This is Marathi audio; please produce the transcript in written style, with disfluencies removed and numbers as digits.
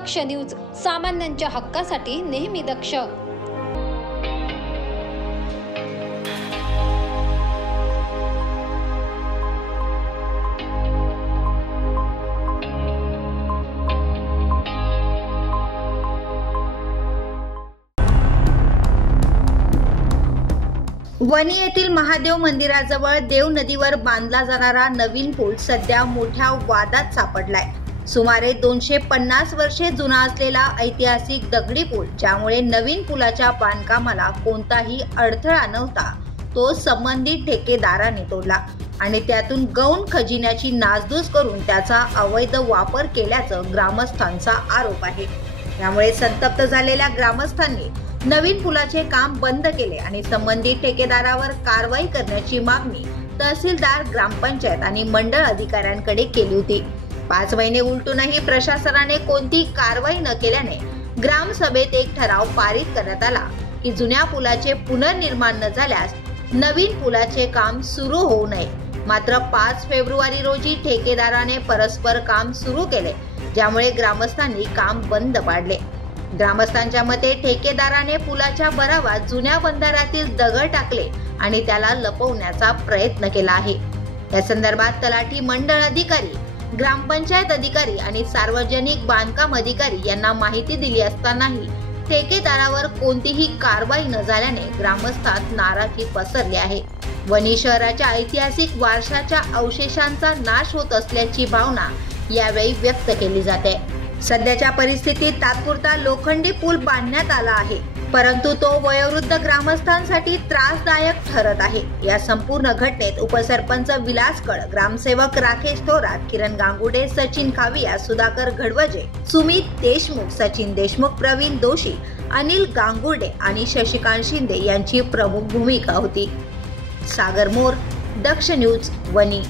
दक्ष न्यूज, सामान्यांच्या हक्कासाठी नेहमी दक्ष। वणी येथील महादेव मंदिराजवळ देव नदीवर बांधला जाणारा नवीन पूल सध्या मोठ्या वादात सापडलाय। सुमारे 250 वर्षे जुना असलेला ऐतिहासिक दगडी पूल, ज्यामुळे नवीन पुलाच्या बांधकामाला कोणताही अडथळा नव्हता, तो संबंधित ठेकेदाराने तोडला आणि त्यातून गौण खजिन्याची नासधूस करून त्याचा अवैध वापर केल्याचं ग्रामस्थांचा आरोप आहे। त्यामुळे संतप्त झालेल्या ग्रामस्थांनी नवीन पुलाचे काम बंद केले आणि संबंधित ठेकेदारावर कारवाई करण्याची मागणी तहसीलदार, ग्रामपंचायत आणि मंडळ अधिकाऱ्यांकडे केली होती। 5 महिने उलटूनही प्रशासनाने कोणती कारवाई न केल्याने ग्रामसभेत एक ठराव पारित करण्यात आला की जुन्या पुलाचे पुनर्निर्माण न झाल्यास नवीन पुलाचे काम सुरू होऊ नये। मात्र 5 फेब्रुवारी रोजी ठेकेदाराने परस्पर काम सुरू केले, ज्यामुळे ग्रामस्थांनी काम बंद पाडले। ग्रामस्थांच्या मते ठेकेदाराने पुलाच्या भरावात जुन्या बंधाऱ्यातील दगड टाकले आणि त्याला लपवण्याचा प्रयत्न केला आहे। या संदर्भात तलाठी, मंडळ अधिकारी, ग्रामपंचायत अधिकारी आणि सार्वजनिक बांधकाम अधिकारी यांना माहिती दिली असतानाही ठेकेदारावर कोणतीही कारवाई न झाल्याने ग्रामस्थांत नाराजी पसरली आहे। वणी शहराच्या ऐतिहासिक वारशाच्या अवशेषांचा नाश होत असल्याची भावना यावेळी व्यक्त केली जाते। सध्याच्या परिस्थितीत तात्पुरता लोखंडी पूल बांधण्यात आला आहे, परंतु तो वयोवृद्ध ग्रामस्थांसाठी त्रासदायक ठरत आहे। या संपूर्ण घटनेत उपसरपंच विलास कळ, ग्रामसेवक राकेश थोरात, किरण गांगुडे, सचिन खाविया, सुधाकर घडवजे, सुमित देशमुख, सचिन देशमुख, प्रवीण दोशी, अनिल गांगुर्डे आणि शशिकांत शिंदे यांची प्रमुख भूमिका होती। सागर मोर, दक्ष न्यूज, वणी।